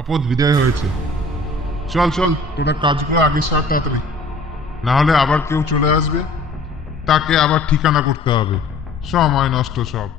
আপদ বিদায় হয়েছে। চল চল, তোরা কাজগুলো আগে সার তাড়াতাড়ি, না হলে আবার কেউ চলে আসবে, তাকে আবার ঠিকানা করতে হবে। সময় নষ্ট সব।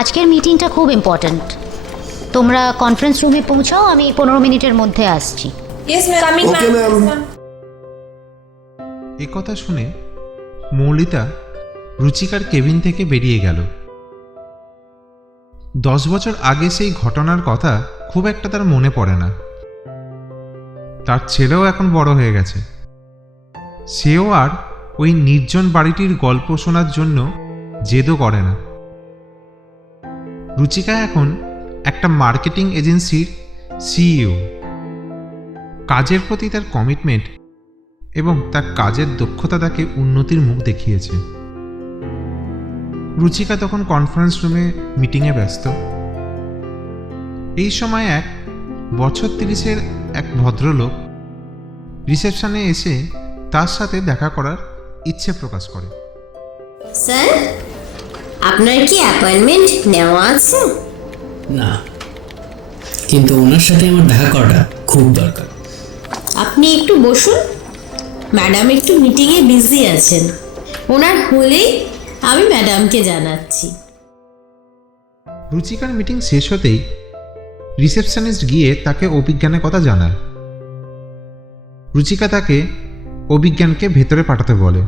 আজকের মিটিংটা খুব ইম্পর্ট্যান্ট। তোমরা কনফারেন্স রুমে পৌঁছাও, আমি 15 মিনিটের মধ্যে আসছি। Yes, ma'am. Coming, Okay, ma'am. ma'am. Yes, ma'am. একথা শুনে মৌলিতা রুচিকার কেবিন থেকে বেরিয়ে গেল। 10 বছর আগে সেই ঘটনার কথা খুব একটা তার মনে পড়ে না। তার ছেলেও এখন বড় হয়ে গেছে, সেও আর ওই নির্জন বাড়িটির গল্প শোনার জন্য জেদও করে না। রুচিকা এখন একটা মার্কেটিং এজেন্সির সিইও। কাজের প্রতি তার কমিটমেন্ট এবং তার কাজের দক্ষতা তাকে উন্নতির মুখ দেখিয়েছে। রুচিকা তখন কনফারেন্স রুমে মিটিংয়ে ব্যস্ত। এই সময় এক বছর 30-এর এক ভদ্রলোক রিসেপশনে এসে তার সাথে দেখা করার ইচ্ছে প্রকাশ করে। স্যার, আপনার কি অ্যাপয়েন্টমেন্ট নেওয়া আছে? না, কিন্তু ওনার সাথে আমার দেখা করাটা খুব দরকার। আপনি একটু বসুন, ম্যাডাম একটু মিটিংয়ে বিজি আছেন। ওনার হলেই আমি ম্যাডামকে জানাচ্ছি। রুচিকার মিটিং শেষ হতেই রিসেপশনিস্ট গিয়ে তাকে অভিজ্ঞানের কথা জানায়। রুচিকা তাকে অভিজ্ঞানকে ভেতরে পাঠাতে বলে।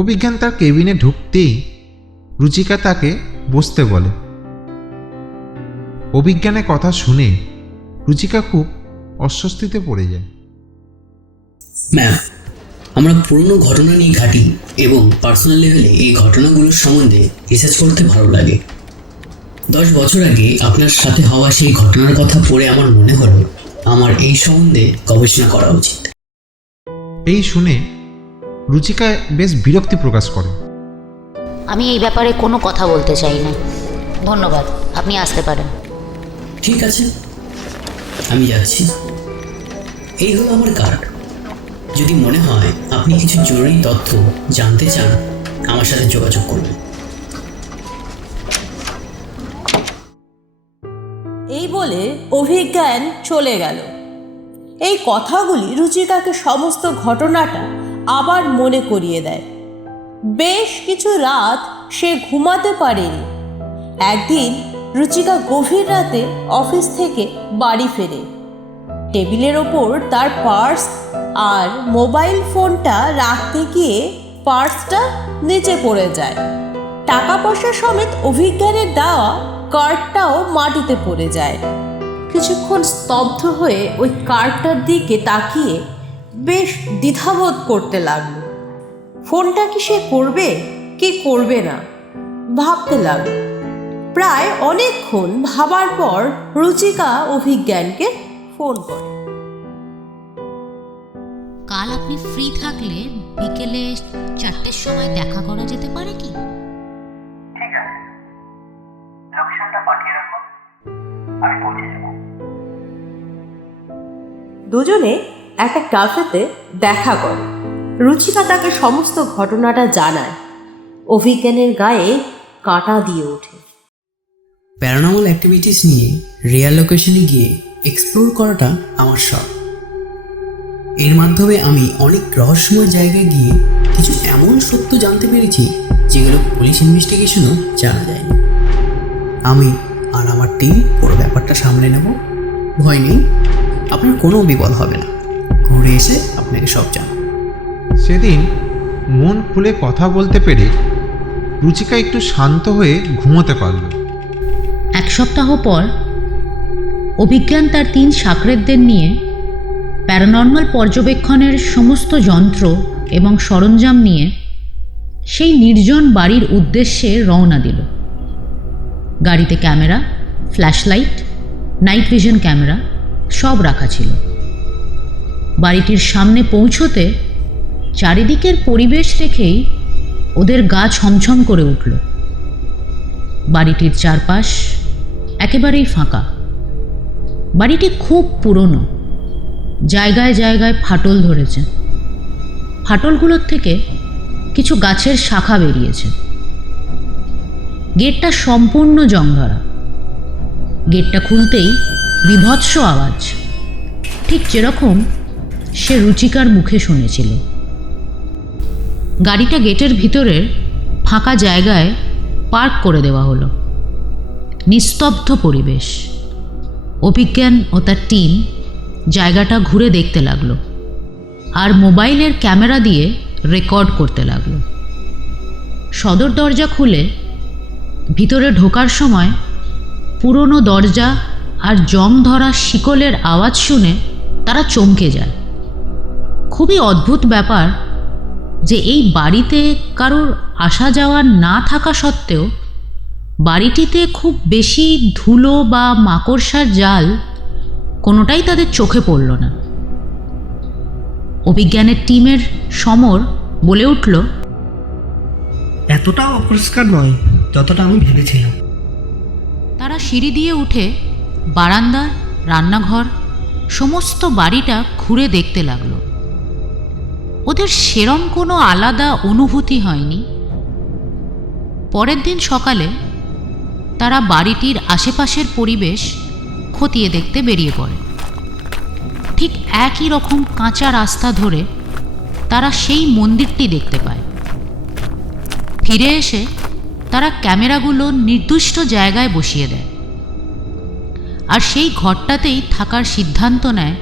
অভিজ্ঞান তার কেবিনে ঢুকতেই রুচিকা তাকে বসতে বলে। অভিজ্ঞানের কথা শুনে রুচিকা খুব অস্বস্তিতে পড়ে যায়। ম্যাম, আমরা পুরনো ঘটনা নিয়ে ঘাঁটি এবং পার্সোনাল লেভেলে এই ঘটনাগুলোর সম্বন্ধে রিসার্চ করতে ভালো লাগে। 10 বছর আগে আপনার সাথে হওয়া সেই ঘটনার কথা পড়ে আমার মনে হলো আমার এই সম্বন্ধে গবেষণা করা উচিত। এই শুনে রুচিকা বেশ বিরক্তি প্রকাশ করে। আমি এই ব্যাপারে কোনো কথা বলতে চাই না, ধন্যবাদ, আপনি আসতে পারেন। ঠিক আছে, আমি যাচ্ছি। এই হলো আমার কার্ড। যদি মনে হয় আপনি কিছু জরুরি তথ্য জানতে চান, আমার সাথে যোগাযোগ করবেন। এই বলে অভিজ্ঞান চলে গেল। এই কথাগুলি রুচিকাকে সমস্ত ঘটনাটা আবার মনে করিয়ে দেয়। বেশ কিছু রাত সে ঘুমাতে পারেনি। একদিন রুচিকা গভীর রাতে অফিস থেকে বাড়ি ফেরে। টেবিলের ওপর তার পার্স আর মোবাইল ফোনটা রাখতে গিয়ে পার্সটা নিচে পড়ে যায়। টাকা পয়সা সমেত অভিজ্ঞানের দেওয়া কার্ডটাও মাটিতে পড়ে যায়। কিছুক্ষণ স্তব্ধ হয়ে ওই কার্ডটার দিকে তাকিয়ে বেশ দ্বিধাবোধ করতে লাগলো। ফোনটা কি সে করবে কি করবে না ভাবতে লাগলো। প্রায় অনেকক্ষণ ভাবার পর রুচিকা অভিজ্ঞানকে ফোন করে। কাল আপনি ফ্রি থাকলে বিকেলে 4টের সময় দেখা করা যেতে পারে কি? ঠিক আছে, লোকেশনটা পাঠিয়ে রাখুন, আমি পৌঁছে যাব। দুজনে একটা ক্যাফেতে দেখা করে। রুচিকা তাকে সমস্ত ঘটনাটা জানায়। অভিজ্ঞানের গায়ে কাঁটা দিয়ে ওঠে। প্যারানর্মাল অ্যাক্টিভিটিস নিয়ে রিয়েল লোকেশনে গিয়ে এক্সপ্লোর করাটা আমার শখ। এর মাধ্যমে আমি অনেক রহস্যময় জায়গায় গিয়ে কিছু এমন সত্য জানতে পেরেছি যেগুলো পুলিশ ইনভেস্টিগেশনও জানা যায়নি। আমি আর আমার টিম পুরো ব্যাপারটা সামলে নেব, ভয় নেই, আপনার কোনো বিপদ হবে না। ঘুরে এসে আপনাকে সব জানাবো। সেদিন মন খুলে কথা বলতে পেরে রুচিকা একটু শান্ত হয়ে ঘুমোতে পারল। এক সপ্তাহ পর অভিজ্ঞান তার 3 সাকরেদদের নিয়ে প্যারানর্মাল পর্যবেক্ষণের সমস্ত যন্ত্র এবং সরঞ্জাম নিয়ে সেই নির্জন বাড়ির উদ্দেশ্যে রওনা দিল। গাড়িতে camera, flashlight, night vision camera সব রাখা ছিল। বাড়িটির সামনে পৌঁছতে চারিদিকের পরিবেশ দেখেই ওদের গা ছমছম করে উঠল। বাড়িটির চারপাশ একেবারেই ফাঁকা। বাড়িটি খুব পুরনো, জায়গায় জায়গায় ফাটল ধরেছে। ফাটলগুলোর থেকে কিছু গাছের শাখা বেরিয়েছে। গেটটা সম্পূর্ণ জংধরা। গেটটা খুলতেই বীভৎস আওয়াজ, ঠিক যেরকম সে রুচিকার মুখে শুনেছিল। গাড়িটা গেটের ভিতরের ফাঁকা জায়গায় পার্ক করে দেওয়া হলো। নিস্তব্ধ পরিবেশ। অভিজ্ঞান ও তার টিম জায়গাটা ঘুরে দেখতে লাগলো আর মোবাইলের ক্যামেরা দিয়ে রেকর্ড করতে লাগলো। সদর দরজা খুলে ভিতরে ঢোকার সময় পুরনো দরজা আর জং ধরা শিকলের আওয়াজ শুনে তারা চমকে যায়। খুবই অদ্ভুত ব্যাপার যে এই বাড়িতে কারোর আসা যাওয়া না থাকা সত্ত্বেও বাড়িটিতে খুব বেশি ধুলো বা মাকড়সার জাল কোনোটাই তাদের চোখে পড়ল না। অভিজ্ঞানের টিমের সমর বলে উঠল, এতটাও অপরিষ্কার নয় যতটা আমি ভেবেছিলাম। তারা সিঁড়ি দিয়ে উঠে বারান্দা, রান্নাঘর সমস্ত বাড়িটা ঘুরে দেখতে লাগলো। ওদের সেরম কোনো আলাদা অনুভূতি হয়নি। পরের দিন সকালে তারা বাড়িটির আশেপাশের পরিবেশ খতিয়ে দেখতে বেরিয়ে পড়ে। ঠিক একই রকম কাঁচা রাস্তা ধরে তারা সেই মন্দিরটি দেখতে পায়। ফিরে এসে তারা ক্যামেরাগুলো নির্দিষ্ট জায়গায় বসিয়ে দেয় আর সেই ঘরটাতেই থাকার সিদ্ধান্ত নেয়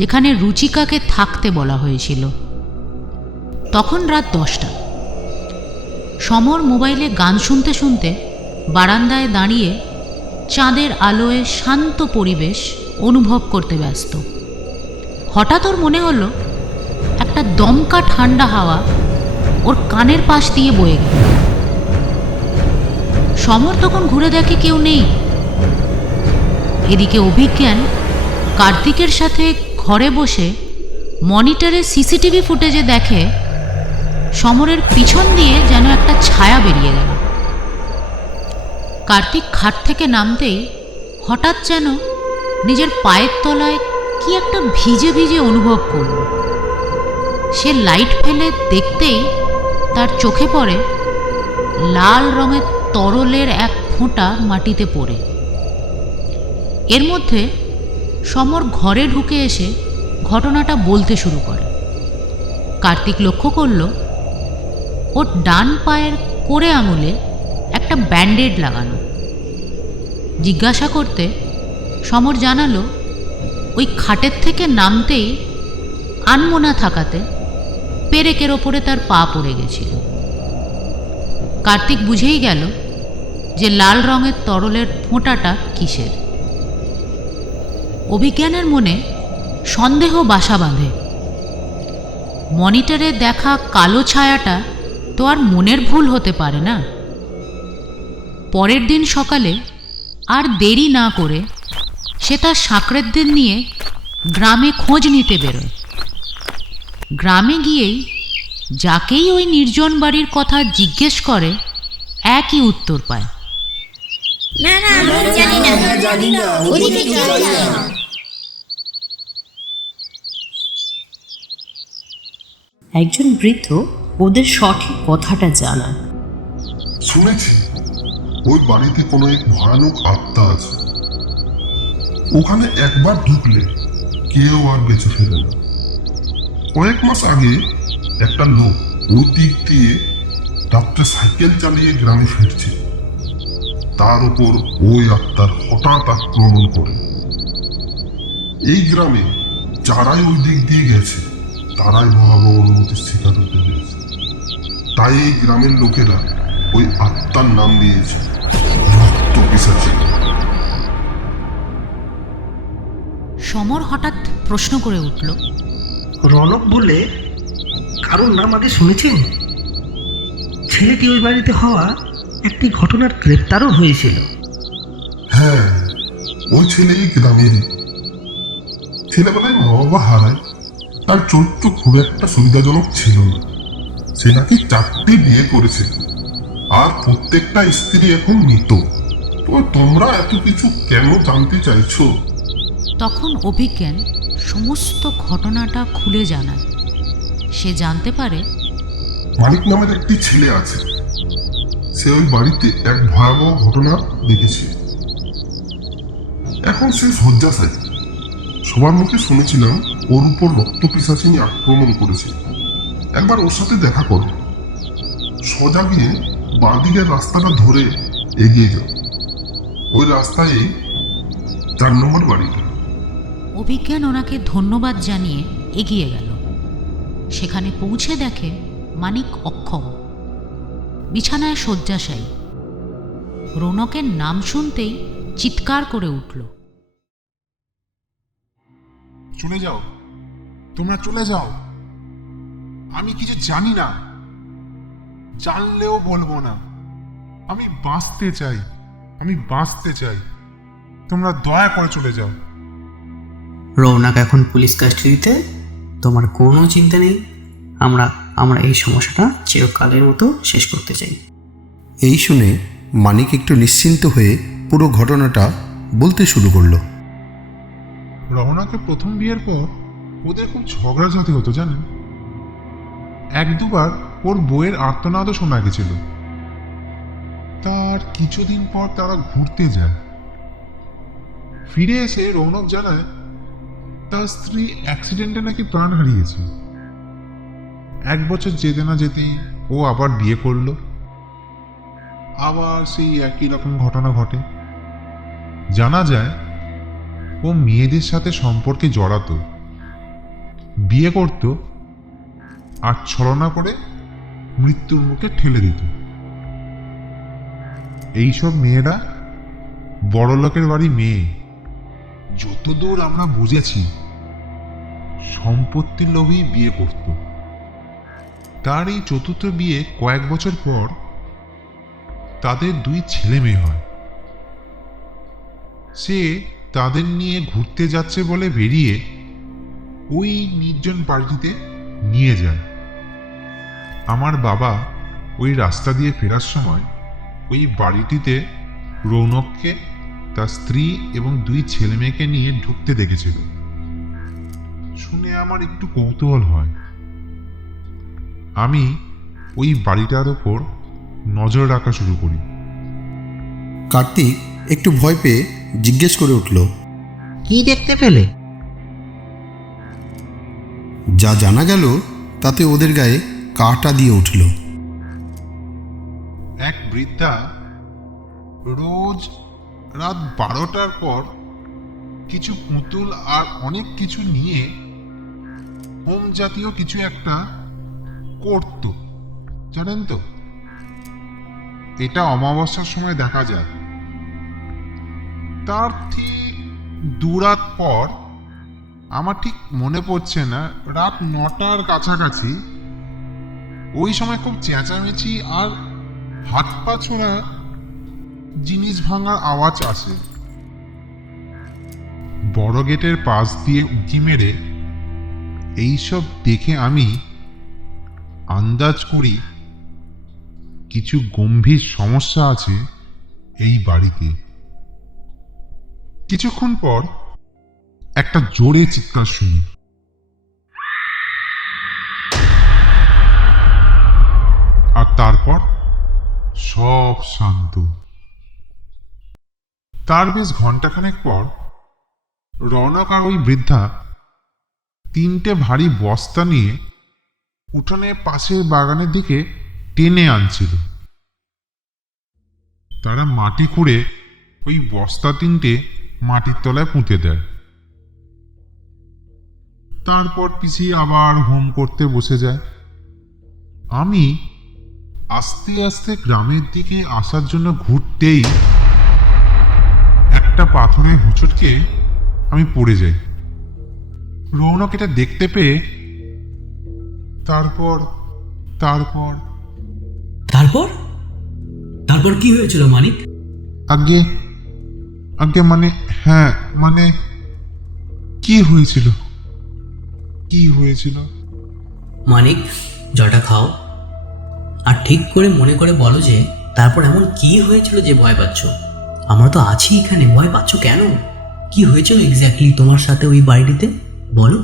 যেখানে রুচিকাকে থাকতে বলা হয়েছিল। তখন রাত 10টা। সমর মোবাইলে গান শুনতে শুনতে বারান্দায় দাঁড়িয়ে চাঁদের আলোয় শান্ত পরিবেশ অনুভব করতে ব্যস্ত। হঠাৎ ওর মনে হলো একটা দমকা ঠান্ডা হাওয়া ওর কানের পাশ দিয়ে বয়ে গেল। সমর তখন ঘুরে দেখে কেউ নেই। এদিকে অভিজ্ঞান কার্তিকের সাথে ঘরে বসে মনিটরে সিসিটিভি ফুটেজে দেখে সমরের পিছন দিয়ে যেন একটা ছায়া বেরিয়ে গেল। কার্তিক খাট থেকে নামতেই হঠাৎ যেন নিজের পায়ের তলায় কি একটা ভিজে ভিজে অনুভব করল। সে লাইট ফেলে দেখতেই তার চোখে পড়ে লাল রঙের তরলের এক ফোঁটা মাটিতে পড়ে। এর মধ্যে সমর ঘরে ঢুকে এসে ঘটনাটা বলতে শুরু করে। কার্তিক লক্ষ্য করল ওর ডান পায়ের কোড়ে আঙুলে একটা ব্যান্ডেড লাগানো। জিজ্ঞাসা করতে সমর জানালো ওই খাটের থেকে নামতেই আনমনা থাকাতে পেরেকের ওপরে তার পা পড়ে গেছিল। কার্তিক বুঝেই গেল যে লাল রঙের তরলের ফোঁটাটা কিসের। অভিজ্ঞানের মনে সন্দেহ বাসা বাঁধে। মনিটরে দেখা কালো ছায়াটা তো আর মনের ভুল হতে পারে না। পরের দিন সকালে আর দেরি না করে সে তার সাকরেদদের নিয়ে গ্রামে খোঁজ নিতে বেরোয়। গ্রামে গিয়েই যাকেই ওই নির্জন বাড়ির কথা জিজ্ঞেস করে একই উত্তর পায়, একজন বৃদ্ধ ওদের সঠিক কথাটা জানান। শুনেছি ওই বাড়িতে কোনো এক ভয়ানক আত্মা আছে। ওখানে একবার ঢুকলে কেউ আর বেঁচে ফেরে না। কয়েক মাস আগে একটা লোক ওই দিক দিয়ে রাত্রে সাইকেল চালিয়ে গ্রামে ফিরছে। তার উপর ওই আত্মার হঠাৎ আক্রমণ করে। এই গ্রামে যারাই ওই দিক দিয়ে গেছে তারাই ভয়াবহ অনুভূতির শিকার হতে হয়েছে। তাই এই গ্রামের লোকেরা ওই আত্মার নাম দিয়েছে রক্ত পিশাচী। সমর হঠাৎ প্রশ্ন করে উঠল, রনক বলে কারোর নাম আগে শুনেছেন? ছেলেটি ওই বাড়িতে হওয়া একটি ঘটনার গ্রেপ্তারও হয়েছিল। হ্যাঁ, ওই ছেলে এই গ্রামেরই। ছেলেবেলায় মা বাবা হারায়, তার চরিত্র খুব একটা সুবিধাজনক ছিল না। সে নাকি 4টি বিয়ে করেছে, আর প্রত্যেকটা স্ত্রী এখন মৃত। তো তোমরা এত কিছু কেন জানতে চাইছো? তখন অভিজ্ঞান সমস্ত ঘটনাটা খুলে জানায়। সে জানতে পারে মানিক নামের একটি ছেলে আছে। সে ওই বাড়িতে এক ভয়াবহ ঘটনা দেখেছে। এখন সে শয্যাশায়ী। সবার মুখে শুনেছিলাম ওর উপর রক্ত পিশাচিনী আক্রমণ করেছে। একবার ওর সাথে দেখা করো। সোজা গিয়ে বাঁদিকের রাস্তাটা ধরে এগিয়ে যাও। ওই রাস্তায় 4 নম্বর বাড়িটা। অভিজ্ঞান ওনাকে ধন্যবাদ জানিয়ে এগিয়ে গেল। সেখানে পৌঁছে দেখে মানিক অক্ষম, বিছানায় শয্যাশায়ী। রৌনকের নাম শুনতেই চিৎকার করে উঠল, চলে যাও, তোমরা চলে যাও। আমি কিছু জানি না, জানলেও বলবো না। আমি বাঁচতে চাই, আমি বাঁচতে চাই। তোমরা দয়া করে চলে যাও। রৌনক এখন পুলিশ কাস্টাডিতে। তোমার কোনো চিন্তা নেই, আমরা এই সমস্যাটা চিরকালের মতো শেষ করতে চাই। এই শুনে মানিক একটু নিশ্চিন্ত হয়ে পুরো ঘটনাটা বলতে শুরু করলো। রওনাকে প্রথম বিয়ের পর ওদের খুব ঝগড়াঝাটি হতো জানেন। 1-2বার ওর বইয়ের আর্তনাদও শোনা গেছিল। তার কিছুদিন পর তারা ঘুরতে যায়। ফিরে এসে রৌনক জানায় তার স্ত্রী অ্যাক্সিডেন্টে নাকি প্রাণ হারিয়েছে। 1 বছর যেতে না যেতেই ও আবার বিয়ে করলো। আবার সেই একই রকম ঘটনা ঘটে। জানা যায় ও মেয়েদের সাথে সম্পর্কে জড়াতো, বিয়ে করত, আর ছলনা করে মৃত্যুর মুখে ঠেলে দিত। এইসব মেয়েরা বড় লোকের বাড়ি মেয়ে। যতদূর আমরা বুঝেছি সম্পত্তির লোভেই বিয়ে করত। তার এই 4র্থ বিয়ে কয়েক বছর পর তাদের 2 ছেলে মেয়ে হয়। সে তাদের নিয়ে ঘুরতে যাচ্ছে বলে বেরিয়ে ওই নির্জন বাড়িটিতে নিয়ে যায়। আমার বাবা ওই রাস্তা দিয়ে ফেরার সময় ওই বাড়িটিতে রৌনককে, তার স্ত্রী এবং 2 ছেলে মেয়েকে নিয়ে ঢুকতে দেখেছিল। শুনে আমার একটু কৌতূহল হয়। আমি ওই বাড়িটার ওপর নজর রাখা শুরু করি। কার্তিক একটু ভয় পেয়ে জিজ্ঞেস করে উঠল, কি দেখতে পেলে? যা জানা গেল তাতে ওদের গায়ে কাঁটা দিয়ে উঠল। এক বৃদ্ধা রোজ রাত 12টার পর কিছু পুতুল আর অনেক কিছু নিয়ে হোম জাতীয় কিছু একটা করত, জানেন তো। এটা অমাবস্যার সময় দেখা যায়। তার ঠিক 2 রাত পর, আমার ঠিক মনে পড়ছে না, রাত 9টার কাছাকাছি, ওই সময় খুব চেঁচামেচি আর হাত পা ছোঁড়া জিনিস ভাঙার আওয়াজ আসে। বড় গেটের পাশ দিয়ে উঁকি মেরে এইসব দেখে আমি আন্দাজ করি কিছু গম্ভীর সমস্যা আছে এই বাড়িতে। কিছুক্ষণ পর একটা জোরে চিৎকার শুনি। আর তারপর সব শান্ত। তার বেশ ঘন্টাখানেক পর রৌনক আর ওই বৃদ্ধা 3টে ভারী বস্তা নিয়ে উঠোনে পাশের বাগানের দিকে টেনে আনছিল। তারা মাটি খুঁড়ে ওই বস্তা 3টে মাটির তলায় পুঁতে দেয়। তারপর পিসি আবার হোম করতে বসে যায়। আমি আস্তে আস্তে গ্রামের দিকে আসার জন্য ঘুরতেই একটা পাথরে হোঁচটকে আমি পড়ে যাই। রৌনক এটা দেখতে পেয়ে তারপর তারপর তারপর তারপর কি হয়েছিল মানিক? আগে আগে মানে হ্যাঁ মানে কি হয়েছিল কি হয়েছিল মানিক, জলটা খাও আর ঠিক করে মনে করে বলো যে তারপর এমন কি হয়েছিল যে ভয় পাচ্ছ। আমরা তো আছি এখানে, ভয় পাচ্ছ কেন? কি হয়েছিল এক্স্যাক্টলি তোমার সাথে ওই বাড়িটিতে বলো।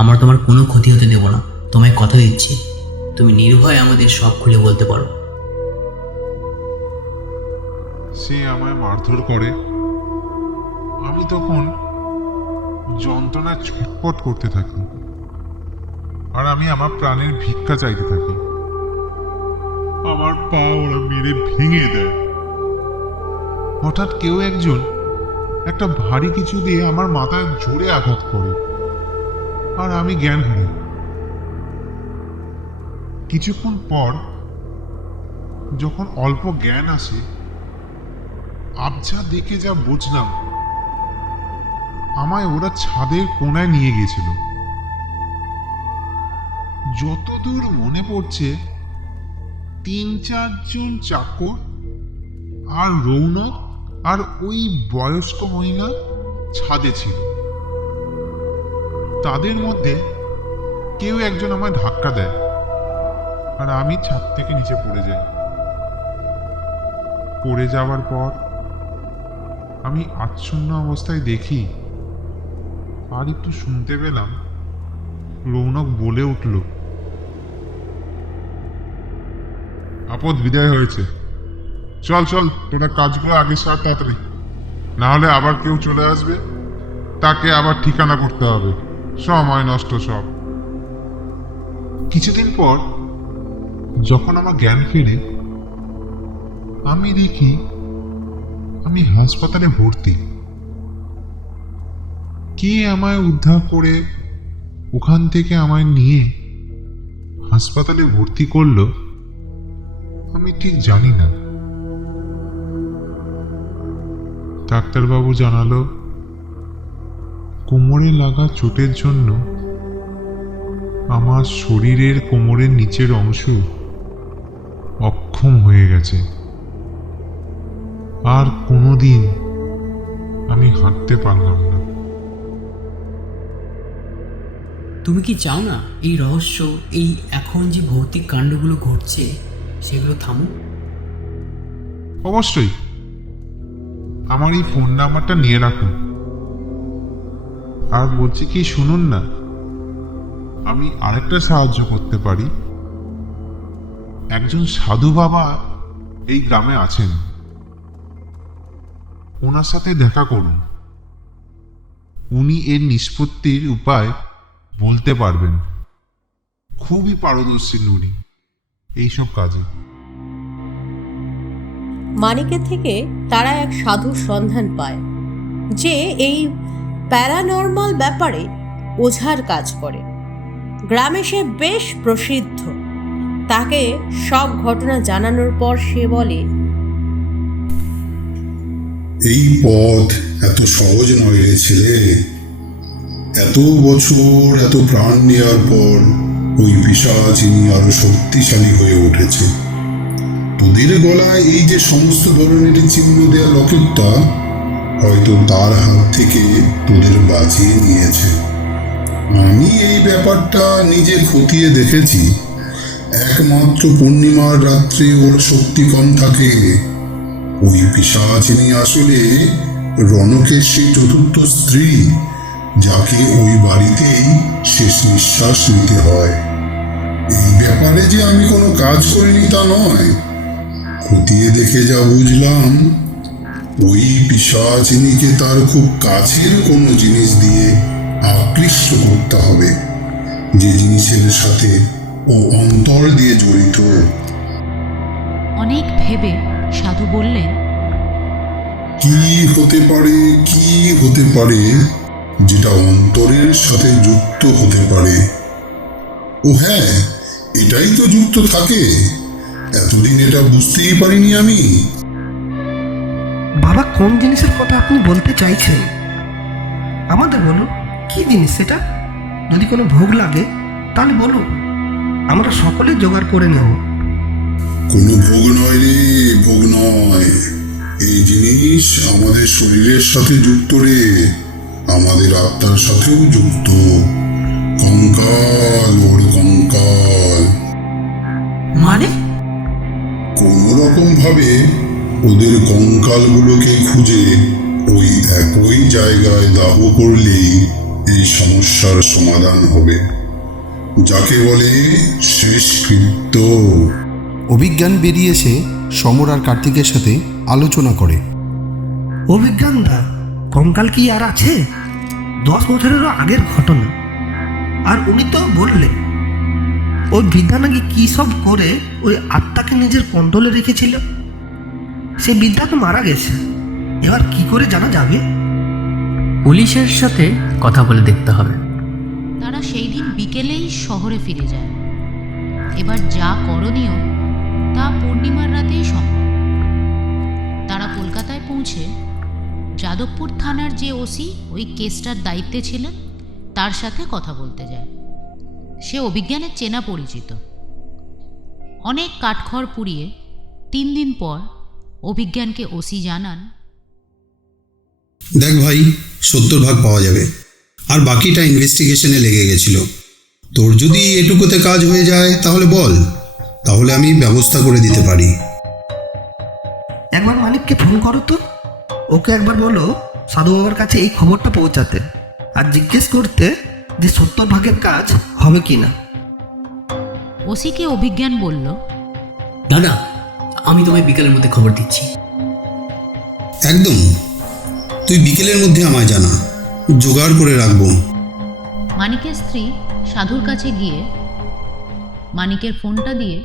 আমরা তোমার কোনো ক্ষতি হতে দেব না, তোমায় কথা দিচ্ছি। তুমি নির্ভয়ে আমাদের সব খুলে বলতে পারো। সে আমায় মারধর করে। আমি তখন যন্ত্রণায় ছটপট করতে থাকি আর আমি আমার প্রাণের ভিক্ষা চাইতে থাকি। আমার পা ওরা মেরে ভেঙে দেয়। হঠাৎ কেউ একজন একটা ভারী কিছু দিয়ে আমার মাথায় জোরে আঘাত করে আর আমি জ্ঞান হারাই। কিছুক্ষণ পর যখন অল্প জ্ঞান আসে, আবছা দেখে যা বুঝলাম, আমায় ওরা ছাদের কোণায় নিয়ে গিয়েছিল। যতদূর মনে পড়ছে ৩-৪ জন চাকর আর রৌনক আর ওই বয়স্ক মহিলা ছাদে ছিল। তাদের মধ্যে কেউ একজন আমায় ধাক্কা দেয় আর আমি ছাদ থেকে নিচে পড়ে যাই। পড়ে যাওয়ার পর আমি আচ্ছন্ন অবস্থায় দেখি আর একটু শুনতে পেলাম রৌনক বলে উঠল, আপদ বিদায় হয়েছে, চল চল তোরা কাজগুলো আগে সার তাড়াতাড়ি, না হলে আবার কেউ চলে আসবে, তাকে আবার ঠিকানা করতে হবে, সময় নষ্ট সব। কিছুদিন পর যখন আমার জ্ঞান ফিরে, আমি দেখি আমি হাসপাতালে ভর্তি। কে আমায় উদ্ধার করে ওখান থেকে আমায় নিয়ে হাসপাতালে ভর্তি করলো আমি ঠিক জানি না। ডাক্তারবাবু জানালো কোমরে লাগা চোটের জন্য আমার শরীরের কোমরের নিচের অংশ অক্ষম হয়ে গেছে, আর কোনোদিন আমি হাঁটতে পারলাম না। তুমি কি চাও না এই রহস্য, এই এখন যে ভৌতিক কাণ্ডগুলো ঘটছে সেগুলো থামুক? অবশ্যই। আমার এই ফোন নাম্বারটা নিয়ে রাখুন। আর বলছি কি, শুনুন না, আমি আরেকটা সাহায্য করতে পারি। একজন সাধু বাবা এই গ্রামে আছেন, ওনার সাথে দেখা করুন। উনি এর নিষ্পত্তির উপায় বলতে পারবেন। খুবই পারদর্শী উনি এইসব কাজে। মানিকের থেকে তারা এক সাধুর সন্ধান পায় যে এই প্যারানর্মাল ব্যাপারে ওঝার কাজ করে। গ্রামে সে বেশ প্রসিদ্ধ। তাকে সব ঘটনা জানানোর পর সে বলে, এই পথ এত সহজ নয় রে ছেলে। এত বছর এত প্রাণ নেওয়ার পর ওই পিশাচিনী আরো শক্তিশালী হয়ে উঠেছে। তোদের গলায় এই যে সমস্ত ধরনের চিহ্ন দেওয়া লকেটটা হয়তো তার হাত থেকে তোদের বাঁচিয়ে নিয়েছে। আমি এই ব্যাপারটা নিজে খতিয়ে দেখেছি। একমাত্র পূর্ণিমার রাত্রে ওর শক্তি কম থাকে। ওই পিশাচিনী আসলে রণকের সেই চতুর্থ স্ত্রী, যাকে ওই বাড়িতেই শেষ নিঃশ্বাস নিতে হয়। এই ব্যাপারে যে আমি কোনো কাজ করিনি তা নয়, খতিয়ে দেখে যা বুঝলাম, ওই পিশাচিনীকে তার খুব কাছের কোনো জিনিস দিয়ে আকৃষ্ট করতে হবে, যে জিনিসের সাথে ও অন্তর দিয়ে জড়িত। অনেক ভেবে সাধু বললেন, কি হতে পারে, কি হতে পারে যেটা অন্তরের সাথে যুক্ত হতে পারে। ও হ্যাঁ, এটাই তো যুক্ত থাকে। এতদিন এটা বুঝতেই পারিনি আমি। বাবা, কোন জিনিসের কথা আপনি বলতে চাইছেন? আমাদের বলুন, কি জিনিস সেটা? যদি কোনো ভোগ লাগে তাহলে বলুন, আমরা সকলে জোগাড় করে নেব। কোনো ভোগ নয় রে, ভোগ নয়। এই জিনিস আমাদের শরীরের সাথে যুক্ত রে, আমাদের আত্মার সাথেও যুক্ত। কঙ্কাল, ওর কঙ্কাল। মানে? কোনো রকম ভাবে ওদের কঙ্কালগুলোকে খুঁজে ওই একই জায়গায় দাহ করলেই এই সমস্যার সমাধান হবে, যাকে বলে শেষকৃত্য। অভিজ্ঞান বেরিয়ে এসে সমর আর কার্তিকের সাথে আলোচনা করে। অভিজ্ঞান দা, কঙ্কাল কি আর আছে? 10 বছরেরও আগের ঘটনা। আর উনি তো বললেন ওই বিদ্যা নাকি কী সব করে ওই আত্মাকে নিজের কন্ট্রোলে রেখেছিল। সেই বিদ্যা তো মারা গেছে, এবার কি করে জানা যাবে? পুলিশের সাথে কথা বলে দেখতে হবে। তারা সেই দিন বিকেলেই শহরে ফিরে যায়। এবার যা করণীয় তা পূর্ণিমার রাতেই সম্ভব। তারা কলকাতায় পৌঁছে যাদবপুর থানার যে ওসি ওই কেসটার দায়িত্বে ছিলেন তার সাথে কথা বলতে যায়। সে অভিজ্ঞানের চেনা পরিচিত। অনেক কাঠখড় পুড়িয়ে 3 দিন পর অভিজ্ঞানকে ওসি জানান, দেখ ভাই, 70% পাওয়া যাবে, আর বাকিটা ইনভেস্টিগেশনে লেগে গেছিল। তোর যদি এটুকুতে কাজ হয়ে যায় তাহলে বল, তাহলে আমি ব্যবস্থা করে দিতে পারি। একবার মালিককে ফোন করো তো, ওকে একবার বলো সাধু বাবার কাছে এই খবরটা পৌঁছাতে, আর জিজ্ঞেস করতে যে 70% কাজ হবে কি না। ওসিকে অভিজ্ঞান বলল, দাদা, আমি তোমায় বিকালের মধ্যে খবর দিচ্ছি। একদম, তুই বিকেলের মধ্যে আমায় জানা, জোগাড় করে রাখবো। মানিকের স্ত্রী সাধুর কাছে গিয়ে মানিকের ফোনটা দিয়ে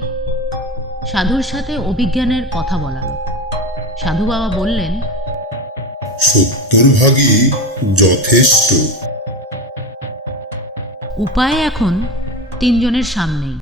সাধুর সাথে অভিজ্ঞানের কথা বলালো। সাধু বাবা বললেন, 70% যথেষ্ট। উপায় এখন 3 জনের সামনেই।